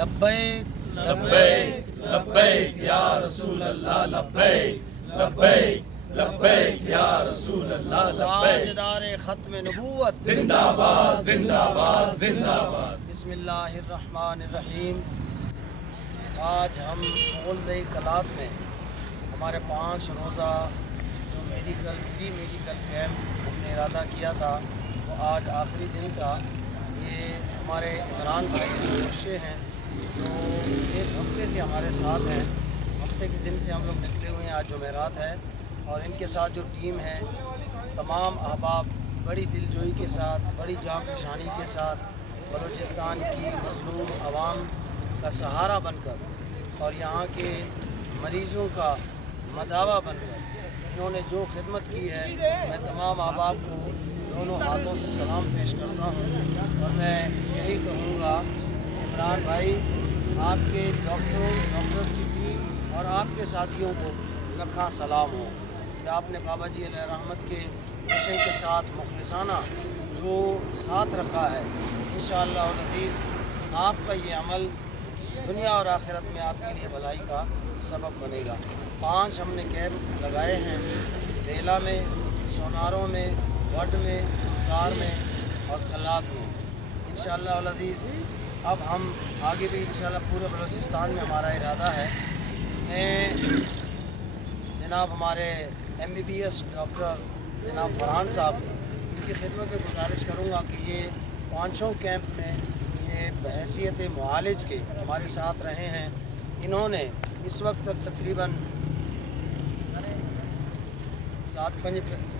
لبیک لبیک لبیک یا رسول اللہ لبیک لبیک لبیک یا رسول اللہ لبیک تاجدار ختم نبوت زندہ باد زندہ باد زندہ باد۔ بسم اللہ الرحمن الرحیم۔ آج ہم غلزۂ کلات میں ہمارے 5 روزہ جو فری میڈیکل کیمپ ہم نے ارادہ کیا تھا وہ آج آخری دن کا۔ یہ ہمارے عمران بھائی کے بچے ہیں جو ایک ہفتے سے ہمارے ساتھ ہیں، ہفتے کے دن سے ہم لوگ نکلے ہوئے ہیں، آج جمعرات ہے، اور ان کے ساتھ جو ٹیم ہے تمام احباب بڑی دلجوئی کے ساتھ، بڑی جاں فشانی کے ساتھ بلوچستان کی مظلوم عوام کا سہارا بن کر اور یہاں کے مریضوں کا مداوا بن کر انہوں نے جو خدمت کی ہے، میں تمام احباب کو دونوں ہاتھوں سے سلام پیش کرتا ہوں، اور میں یہی کہوں گا عمران بھائی آپ کے ڈاکٹرز کی ٹیم اور آپ کے ساتھیوں کو لکھاں سلام ہو کہ آپ نے بابا جی علیہ رحمت کے مشن کے ساتھ مخلصانہ جو ساتھ رکھا ہے۔ انشاءاللہ العزیز آپ کا یہ عمل دنیا اور آخرت میں آپ کے لیے بھلائی کا سبب بنے گا۔ 5 ہم نے کیمپ لگائے ہیں، بیلا میں، سوناروں میں، وڈ میں، خوزدار میں اور کلات میں۔ انشاءاللہ العزیز اب ہم آگے بھی انشاءاللہ پورے بلوچستان میں ہمارا ارادہ ہے۔ میں جناب ہمارے MBBS ڈاکٹر جناب فرحان صاحب ان کی خدمت میں گزارش کروں گا کہ یہ 5 کیمپ میں یہ بحیثیت معالج کے ہمارے ساتھ رہے ہیں۔ انہوں نے اس وقت تک تقریباً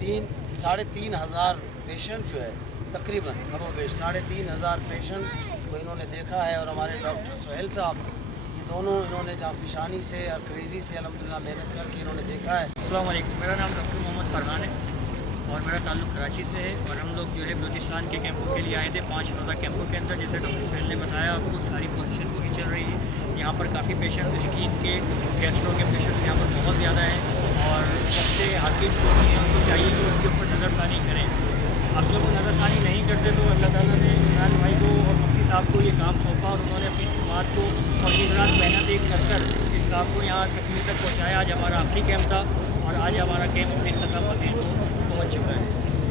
3,500 پیشنٹ جو ہے، تقریباً کم و بیش 3,500 پیشنٹ کو انہوں نے دیکھا ہے، اور ہمارے ڈاکٹر سہیل صاحب یہ دونوں انہوں نے جانفشانی سے اور کریزی سے الحمدللہ محنت کر کے انہوں نے دیکھا ہے۔ السلام علیکم، میرا نام ڈاکٹر محمد فرحان ہے اور میرا تعلق کراچی سے ہے، اور ہم لوگ جو ہے بلوچستان کے کیمپوں کے لیے آئے تھے 5 روزہ کیمپوں کے اندر۔ جیسے ڈاکٹر سہیل نے بتایا آپ کو ساری پوزیشن پوری چل رہی ہے، یہاں پر کافی پیشنٹ اسکین کے، گیسٹرو کے پیشنٹس یہاں پر بہت زیادہ ہیں، اور سب سے حاکم جو ہیں ان کو چاہیے کہ اس کے اوپر نظر ثانی کریں۔ اب جب وہ نظر ثانی نہیں کرتے تو اللہ تعالیٰ نے عمران بھائی کو اور مفتی صاحب کو یہ کام سونپا، اور انہوں نے اپنی خدمات کو اور دن رات محنت ایک کر اس کام کو یہاں تکمیل تک پہنچایا۔ آج ہمارا آخری کیمپ تھا اور آج ہمارا کیمپ اپنے اختتام پذیر کو پہنچ چکا ہے۔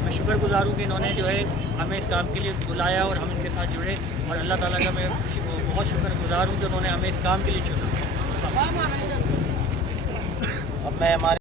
میں شکر گزار ہوں کہ انہوں نے جو ہے ہمیں اس کام کے لیے بلایا اور ہم ان کے ساتھ جڑے، اور اللہ تعالیٰ کا میں بہت شکر گزار ہوں کہ انہوں نے ہمیں اس کام کے لیے چنا۔ اب میں ہمارے